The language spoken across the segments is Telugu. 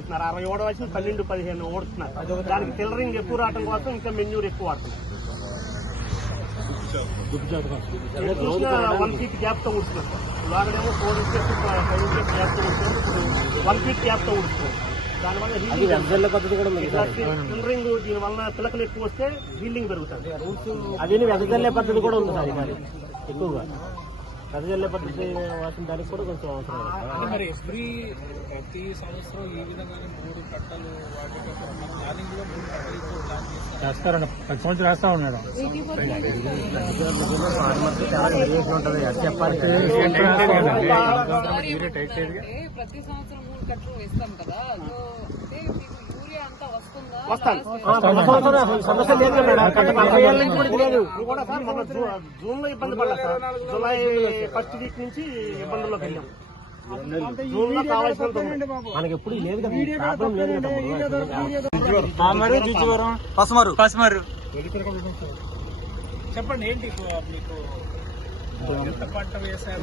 ఊడుతున్నారు. 60 ఓడవలసి 12-15 ఓడుతున్నారు. దానికి ఫిల్లరింగ్ ఎక్కువ రావడం కోసం ఇంకా మెన్యూర్ ఎక్కువ వాడుతున్నారు. 1 ఫీట్ గ్యాప్ తో ఊడుతున్నారు. ఇవాగడేమో 4 ఇంచెస్ 5 ఇంచెస్ గ్యాప్ తో ఊడుతున్నారు. ఇప్పుడు 1 ఫీట్ గ్యాప్ తో ఊడుతున్నారు. దానివల్ల ఫిల్లరింగ్ దీనివల్ల పిలకలు ఎక్కువ వస్తే హీల్డింగ్ పెరుగుతుంది. అదే వెదజల్లే పద్ధతి కూడా ఉంది సార్. ఇది ఎక్కువగా వెదజల్లే పద్ధతి వాటిని దానికి కూడా కొంచెం అవసరం. మరి ప్రతి సంవత్సరం ఈ విధంగా 3 కట్టలు వాటి ప్లానింగ్ లో 3 కట్టలు చేస్తారండి. ప్రతి సంవత్సరం వేస్తా ఉన్నాడు. చాలా వేరియేషన్ ఉంటుంది. అది చెప్పాలి. ప్రతి సంవత్సరం 3 కట్టలు వేస్తాం కదా, యూరియా అంతా వస్తుందా? జూన్ లో ఇబ్బంది పడలేదు సార్. జూలై ఫస్ట్ వీక్ నుంచి ఇబ్బందుల్లోకి వెళ్ళాం. జూన్ లో కావాల్సినంత మనకి ఎప్పుడు లేదు కదా, ప్రాబ్లం లేదు కదా. పసుమరు చెప్పండి, ఏంటి మీకు ఎంత పంట వేశారు?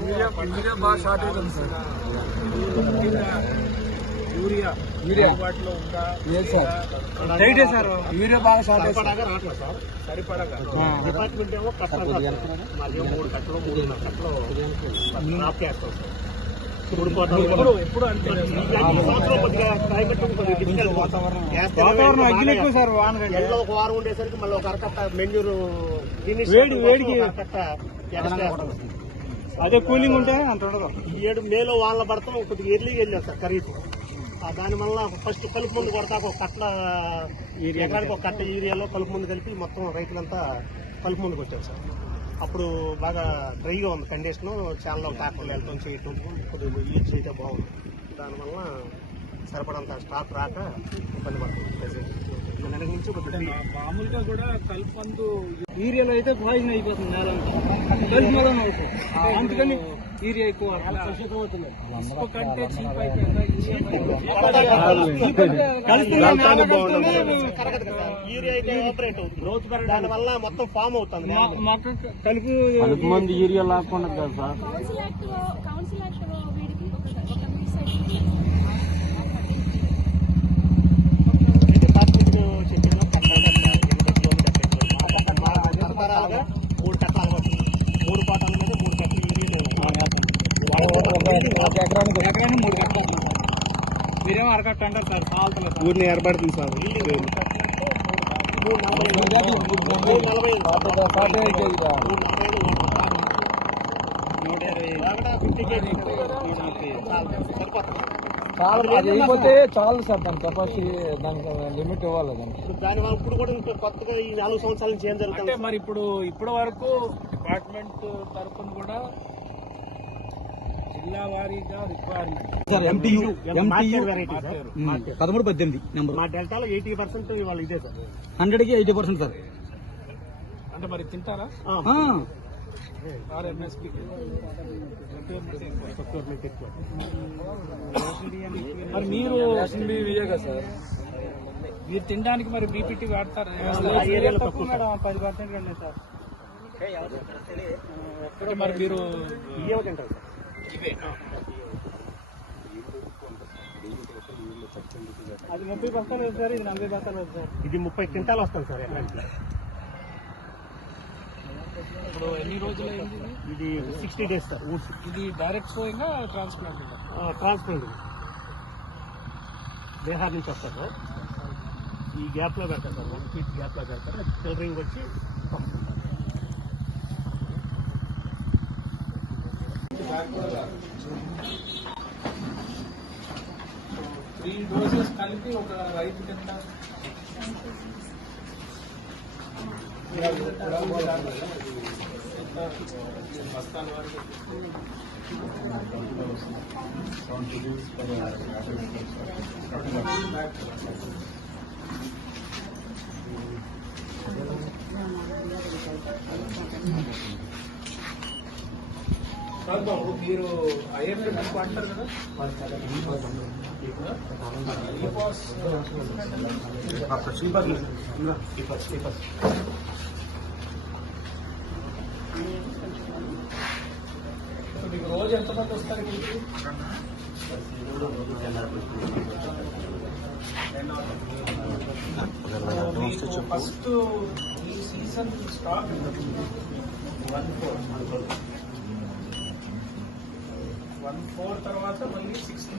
బాగా షార్టేజ్ ఉంది సార్. యూరియా అందుబాటులో ఉందా? లేదు సార్. యూరియా బాగా షార్టేజ్. రావట్లేదు సార్. సరిపడగా డిపార్ట్మెంట్ ఏమో కట్టాలి. మాది 3 కట్టలు 3.5 కట్టలు ఆఫ్ చేస్తాం సార్. ఎప్పుడు అంటే ఎండలో ఒక వారం ఉండేసరికి మళ్ళీ ఒక అరకట్ట మెన్యూరు వేడికి అదే కూలింగ్ ఉంటే అంత ఉండదు. ఈ 7 మేలో వాళ్ళ పడతాం కొద్దిగా ఎర్లీగా వెళ్ళాం సార్ ఖరీదు. దానివల్ల ఫస్ట్ కలుపు ముందు కొడతాక ఒక కట్ల ఎకరానికి ఒక కట్ట యూరియాలో కలుపు ముందు కలిపి మొత్తం రైతులంతా కలుపు ముందుకు వచ్చారు సార్. అప్పుడు బాగా డ్రైగా ఉంది కండిషన్. చాలా ట్రాక్టర్లు వెళ్తాం చేయటం కొద్దిగా యూజ్ చేయటం బాగుంది. దానివల్ల సరిపడంత స్టాక్ రాక ఇబ్బంది పడుతుంది. నెలకి నుంచి మామూలుగా కూడా కలుపు యూరియాలో అయితే పాయిజన్ అయిపోతుంది నేల కలుపు మీద అవుతుంది. అందుకని యూరియా ఎక్కువ అవుతుంది. కంటే చీప్ అయిపోయిందా? యూరియా అయితే ఆపరేట్ అవుతుంది. గ్రోత్ పెరగడం దానివల్ల మొత్తం ఫామ్ అవుతుంది. కలుపు మంది యూరియా లాక్కుండా కదా సార్. సరఫరాలుగా 3 కట్టాలు పడుతుంది. 3 కోటాల మీద 3 కట్టలు యూరియాలు ఎకరానికి 3 కట్టలు. మీరేమో అరకట్ట అంటారు సార్. కావాల్సిన ఊరిని ఏర్పడుతుంది సార్. 120 అయిపోతే చాలు సార్. దాని కెపాసిటీ దానికి లిమిట్ ఇవ్వాలి. దాని వల్ల ఇప్పుడు కూడా ఇంకా కొత్తగా ఈ 4 సంవత్సరాల నుంచి ఏం జరుగుతుంది మరి ఇప్పటి వరకు డిపార్ట్మెంట్ తరఫున కూడా జిల్లా వారీగా రిక్వైర్మెంట్ 13-18 నెంబర్. మా డెల్టాలో 80% వాళ్ళు ఇదే సార్. 100కి 80% సార్. అంటే మరి తింటారా? ఆర్ఎంఎస్పీ మరి మీరు సార్ మీరు తినడానికి మరి బీపీటీ వాడతారా? 10% కండి సార్. మరి మీరు ఇవే తింటారు సార్. అది 30% లేదు సార్. ఇది 40% లేదు సార్. ఇది 30 క్వింటాలు వస్తుంది సార్ ఎకరానికి. ఇప్పుడు ఎన్ని రోజులు అయింది? ఇది 60 డేస్ సార్. ఇది direct sowing transplant? Transplant Bihar నుంచి వస్తారు సార్. ఈ గ్యాప్ లో పెడతారు సార్. 1 ఫీట్ గ్యాప్ లో పెడతారు. ఫిల్టరింగ్ వచ్చి 3 డోసెస్ కలిపి ఒక రైతు కింద బస్తాల వరకు బాబు మీరు ఐఎఫ్ఎఫ్ అంటారు కదా, మీకు రోజు ఎంతమంది వస్తారు? ఫస్ట్ ఈ సీజన్ స్టార్ట్ 1/4 తర్వాత మళ్ళీ 6